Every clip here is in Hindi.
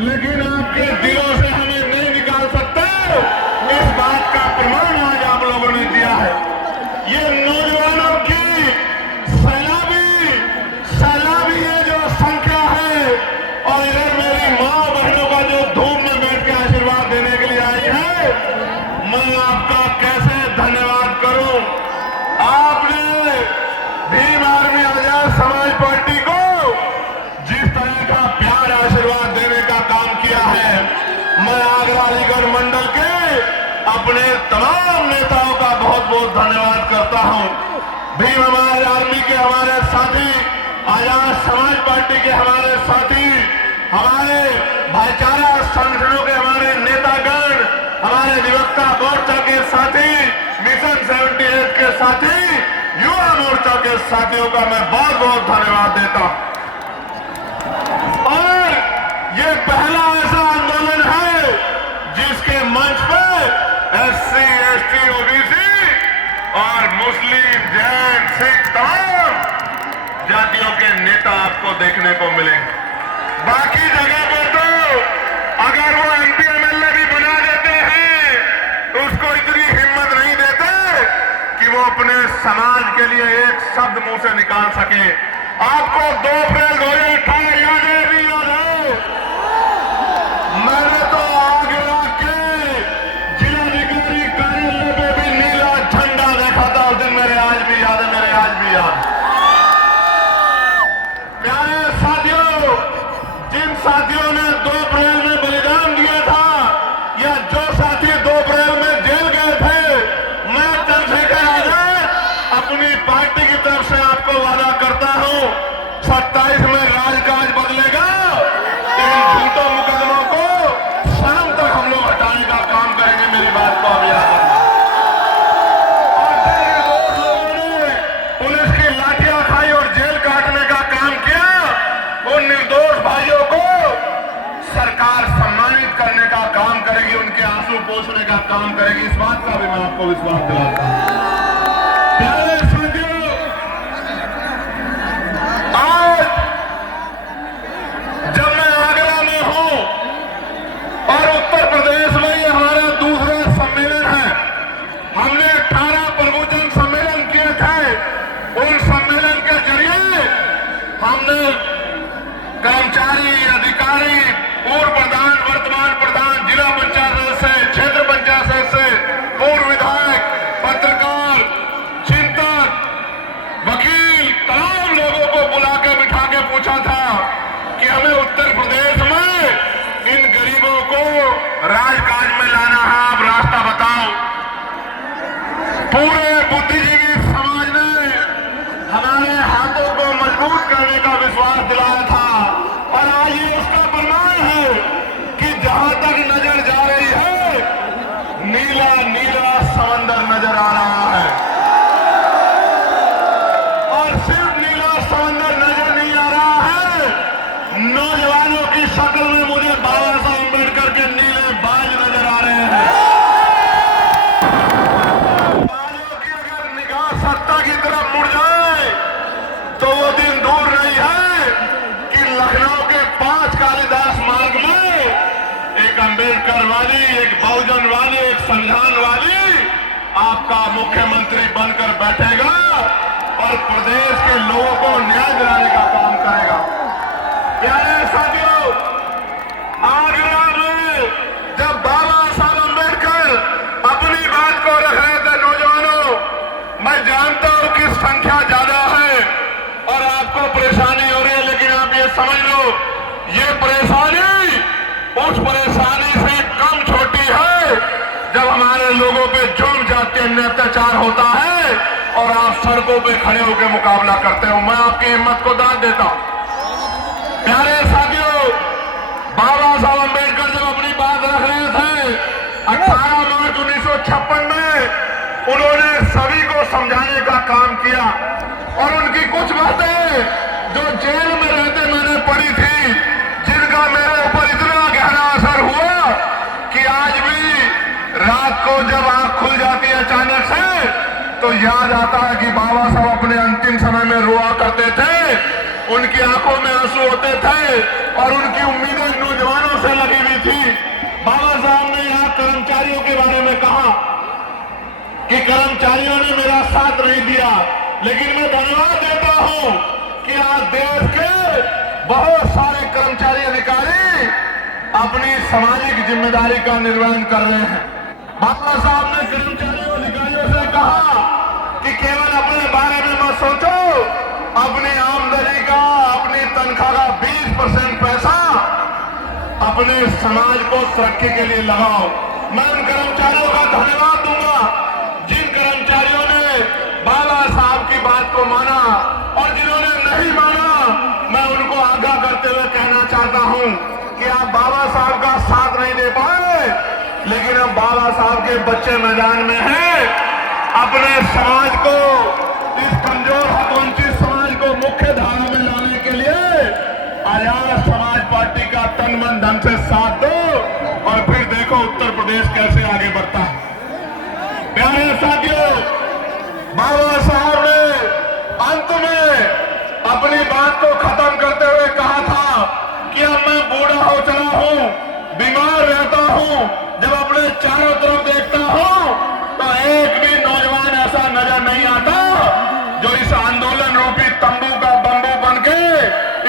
लेकिन आपके दिलों से हमें नहीं निकाल सकते। इस बात का प्रमाण आज आप लोगों ने दिया है। ये नौजवानों की सैलाबी ये जो संख्या है, और इधर मेरी माँ बहनों का जो धूप में बैठ के आशीर्वाद देने के लिए आई है, मैं आपका कैसे धन्यवाद करूं। आपने भीम आर्मी आजाद समाज पार्टी को जिस तरह का प्यार आशीर्वाद देने का काम किया है, मैं आगरा अलीगढ़ मंडल के अपने तमाम नेताओं का बहुत बहुत धन्यवाद करता हूं। भीम हमारे आर्मी के हमारे साथी, आजाद समाज पार्टी के हमारे साथी, हमारे भाईचारा संगठनों के हमारे नेतागण, हमारे अधिवक्ता मोर्चा के साथी, मिशन 78 के साथी, युवा मोर्चा के साथियों का मैं बहुत बहुत धन्यवाद देता हूं। और ये पहला ऐसा आंदोलन है जिसके मंच पर SC, ST, OBC और मुस्लिम, जैन, सिख तमाम जातियों के नेता आपको देखने को मिलेंगे। बाकी जगह पर तो अगर वो MP MLA भी बना देते हैं तो उसको इतनी हिम्मत नहीं देते कि वो अपने समाज के लिए एक शब्द मुंह से निकाल सके। आपको 2 अप्रैल 2018 याद है, नहीं याद है? मैंने तो आगरा के जिलाधिकारी कार्यालय पे भी नीला झंडा देखा था उस दिन। मेरे आज भी याद है, मेरे आज भी याद। प्यारे साथियों, जिन साथियों ने 2 अप्रैल में बलिदान दिया था, या जो साथी 2 अप्रैल में जेल गए थे, मैं चंद्रशेखर आजाद अपनी पार्टी की तरफ से आपको वादा करता हूं, 27 में राजकाज बदलेगा। इन झूठों मुकदमों को शाम तक हम लोग हटाने का काम करेंगे। मेरी बात को अब याद रखना। और जिन लोगों ने पुलिस की लाठियां खाई और जेल काटने का काम किया, उन निर्दोष भाइयों को सरकार सम्मानित करने का काम करेगी, उनके आंसू पोंछने का काम करेगी। इस बात का भी मैं आपको विश्वास दिलाता हूं। प्यारे साथियों, आज जब मैं आगरा में हूं और उत्तर प्रदेश में ये हमारा दूसरा सम्मेलन है, हमने 18 प्रमुजन सम्मेलन किए थे। उन सम्मेलन के जरिए हमने कर्मचारी, अधिकारी, पूर्व प्रधान, वर्तमान प्रधान, जिला पंचायत सदस्य, क्षेत्र पंचायत सदस्य, पूर्व विधायक, पत्रकार, चिंतक, वकील, तमाम लोगों को बुला के बिठा के पूछा था कि हमें उत्तर प्रदेश में इन गरीबों को राजकाज में लाना है, आप रास्ता बताओ। पूरे बुद्धिजीवी समाज ने हमारे हाथों को मजबूत करने का विश्वास दिलाया था, और आज ये उसका प्रमाण है कि जहां तक नजर जा रही है, नीला नीला समंदर नजर आ रहा है। और सिर्फ नीला समंदर नजर नहीं आ रहा है, नौजवानों की शक्ल में मुझे बाबा साहब अम्बेडकर के नीले बाज नजर आ रहे हैं। बाजों की अगर निगाह सत्ता की तरफ मुड़ जाए तो वो दिन दूर नहीं है कि लखनऊ के 5 कालिदास मार्ग में एक अम्बेडकरवादी, एक बहुजनवादी, एक संविधानवादी आपका मुख्यमंत्री बनकर बैठेगा और प्रदेश के लोगों को न्याय दिलाने का काम करेगा। प्यारे साथियों, आगरा में जब बाबा साहब अम्बेडकर अपनी बात को रख रहे थे, नौजवानों, मैं जानता हूं कि संख्या ज्यादा है और आपको परेशानी हो रही है, लेकिन आप ये समझ लो, ये परेशानी उस परेशानी से कम छोटी है जब हमारे लोगों पे जुर्म जाति अन्य अत्याचार होता है और आप सड़कों पे खड़े होकर मुकाबला करते हो। मैं आपकी हिम्मत को दाद देता हूं। प्यारे साथियों, बाबा साहब अम्बेडकर जब अपनी बात रख रहे थे 18 मार्च 1956 में, उन्होंने सभी को समझाने का काम किया, और उनकी कुछ बातें जो जेल में रहते मैंने पढ़ी थी, जिनका मेरे ऊपर इतना गहरा असर हुआ कि आज भी रात को जब आंख खुल जाती है अचानक से तो याद आता है कि बाबा साहब अपने अंतिम समय में रोआ करते थे, उनकी आंखों में आंसू होते थे और उनकी उम्मीदें नौजवानों से कि कर्मचारियों ने मेरा साथ नहीं दिया, लेकिन मैं धन्यवाद देता हूं कि आज देश के बहुत सारे कर्मचारी अधिकारी अपनी सामाजिक जिम्मेदारी का निर्वहन कर रहे हैं। बाबा साहब ने कर्मचारियों अधिकारियों से कहा कि केवल अपने बारे में मत सोचो, अपनी आमदनी का, अपनी तनख्वाह का 20% पैसा अपने समाज को तरक्की के लिए लगाओ। मैं उन कर्मचारियों का धन्यवाद दूंगा जिन कर्मचारियों ने बाबा साहब की बात को माना, और जिन्होंने नहीं माना मैं उनको आगाह करते हुए कहना चाहता हूं कि आप बाबा साहब का साथ नहीं दे पाए, लेकिन अब बाबा साहब के बच्चे मैदान में हैं। अपने समाज को, इस कमजोर हतवंचित समाज को मुख्य धारा में लाने के लिए आजाद समाज पार्टी का तन मन धन से साथ दो, और फिर देखो उत्तर प्रदेश कैसे आगे बढ़ता है। प्यारे साथियों, बाबा साहब ने अंत में अपनी बात को खत्म करते हुए कहा था कि अब मैं बूढ़ा हो चला हूं, बीमार रहता हूं, जब अपने चारों तरफ देखता हूं तो एक भी नौजवान ऐसा नजर नहीं आता जो इस आंदोलन रूपी तंबू का बंबू बन के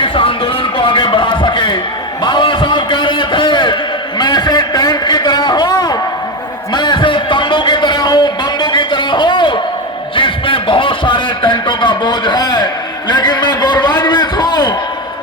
इस आंदोलन को आगे बढ़ा सके। बाबा साहब कह रहे थे मैं ऐसे टेंट की तरह हूं, मैं ऐसे तंबू की तरह हूं, बंबू की तरह हूं जिसमें बहुत सारे टेंटों का बोझ है, लेकिन मैं गौरवान्वित हूं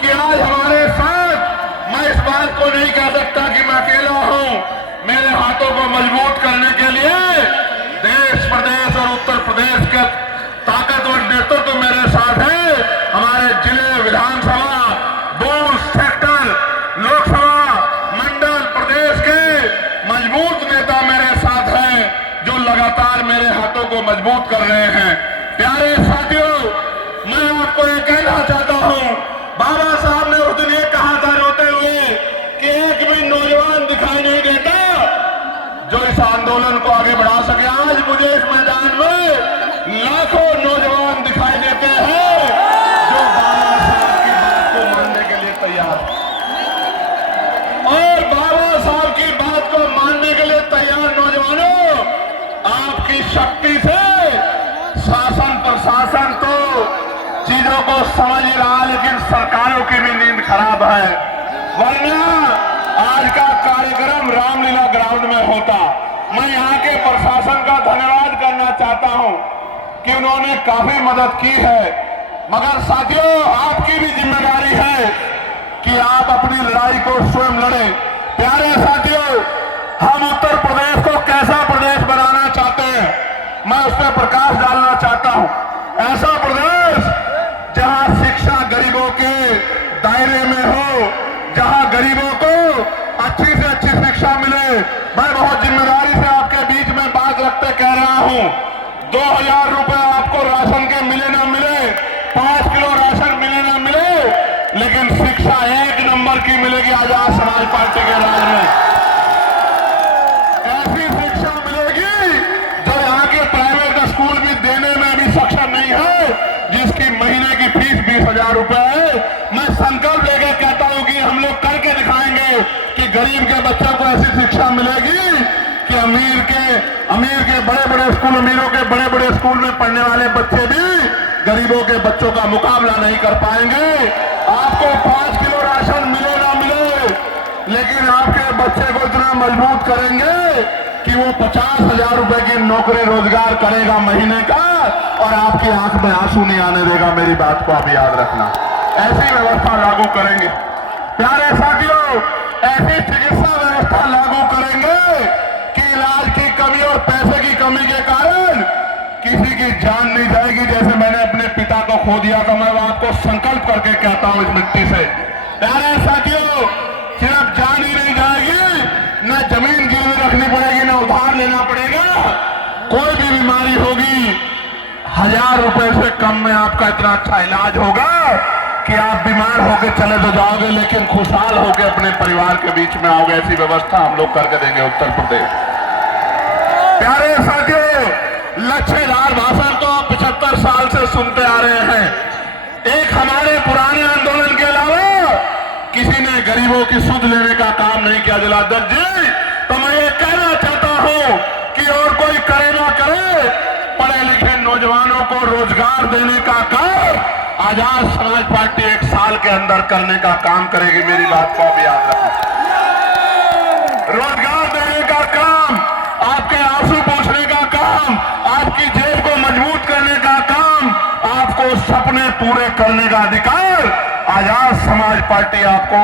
कि आज हमारे साथ, मैं इस बात को नहीं कह सकता कि मैं अकेला हूं, मेरे हाथों को मजबूत करने के लिए देश, प्रदेश और उत्तर प्रदेश के ताकतवर नेतृत्व मेरे साथ है। हमारे जिले, विधानसभा, बूथ, सेक्टर, लोकसभा, मंडल, प्रदेश के मजबूत नेता मेरे साथ हैं जो लगातार मेरे हाथों को मजबूत कर रहे हैं। प्यारे साथियों, मैं आपको ये कहना चाहता हूं, बाबा साहब ने उस दिन ये कहा था रोते हुए कि एक भी नौजवान दिखाई नहीं देता जो इस आंदोलन को आगे बढ़ा सके। आज मुझे इस मैदान में लाखों नौजवान दिखाई देते हैं जो बाबा साहब की बात को मानने के लिए तैयार हैं। और बाबा साहब की बात को मानने के लिए तैयार नौजवानों, आपकी शक्ति से शासन प्रशासन तो चीजों को समझ रहा, लेकिन सरकारों की भी नींद खराब है। वरना आज का कार्यक्रम रामलीला ग्राउंड में होता। मैं यहाँ के प्रशासन का धन्यवाद करना चाहता हूँ कि उन्होंने काफी मदद की है, मगर साथियों आपकी भी जिम्मेदारी है कि आप अपनी लड़ाई को स्वयं लड़े। प्यारे साथियों, हम उत्तर प्रदेश को कैसा प्रदेश बनाना चाहते हैं, मैं उस पर प्रकाश डालना चाहता हूँ। ऐसा प्रदेश जहाँ शिक्षा गरीबों के दायरे में हो, जहाँ गरीबों को अच्छी से अच्छी शिक्षा मिले। मैं बहुत जिम्मेदारी से आपके बीच में बात रखते कह रहा हूँ, 2000 रुपए आपको राशन के मिले ना मिले, 5 किलो राशन मिले ना मिले, लेकिन शिक्षा 1 नंबर की मिलेगी आजाद समाज पार्टी के राज में। ऐसी शिक्षा मिलेगी जो यहाँ के प्राइवेट स्कूल भी देने में भी सक्षम नहीं है, जिसकी महीने की फीस 20,000 रुपए है। मैं संकल्प लेकर कहता हूँ कि हम लोग करके दिखाएंगे कि गरीब के बच्चों को ऐसी शिक्षा मिलेगी कि अमीर के बड़े बड़े स्कूल, अमीरों के बड़े बड़े स्कूल में पढ़ने वाले बच्चे भी गरीबों के बच्चों का मुकाबला नहीं कर पाएंगे। आपको 5 किलो राशन मिले ना मिले, लेकिन आपके बच्चे को इतना मजबूत करेंगे कि वो 50,000 रुपए की नौकरी रोजगार करेगा महीने का, और आपकी आंख में आंसू नहीं आने देगा। मेरी बात को आप याद रखना, ऐसी व्यवस्था लागू करेंगे। प्यारे साथियों, ऐसी चिकित्सा व्यवस्था लागू करेंगे कि इलाज की कमी और पैसे की कमी के कारण किसी की जान नहीं जाएगी। जैसे मैंने अपने पिता को खो दिया था, मैं आपको संकल्प करके कहता हूं इस मिट्टी से। प्यारे साथियों, सिर्फ जान ही नहीं जाएगी, न जमीन गिरवी रखनी पड़ेगी, न उधार लेना पड़ेगा। कोई भी बीमारी होगी, 1000 रुपए से कम में आपका इतना अच्छा इलाज होगा कि आप बीमार होकर चले तो जाओगे, लेकिन खुशहाल होकर अपने परिवार के बीच में आओगे। ऐसी व्यवस्था हम लोग करके देंगे उत्तर प्रदेश। प्यारे साथियों, लच्छेदार भाषण तो आप 75 साल से सुनते आ रहे हैं। एक हमारे पुराने आंदोलन के अलावा किसी ने गरीबों की सुध लेने का काम नहीं किया। जलाधर जी, तो मैं ये कहना चाहता हूं कि और कोई करे ना करे, युवाओं को रोजगार देने का काम आजाद समाज पार्टी 1 साल के अंदर करने का काम करेगी। मेरी बात को आप याद रखें। रोजगार देने का काम, आपके आंसू पोंछने का काम, आपकी जेब को मजबूत करने का काम, आपको सपने पूरे करने का अधिकार आजाद समाज पार्टी आपको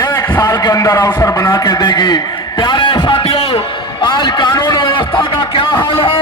1 साल के अंदर अवसर बना के देगी। प्यारे साथियों, आज कानून व्यवस्था का क्या हाल है?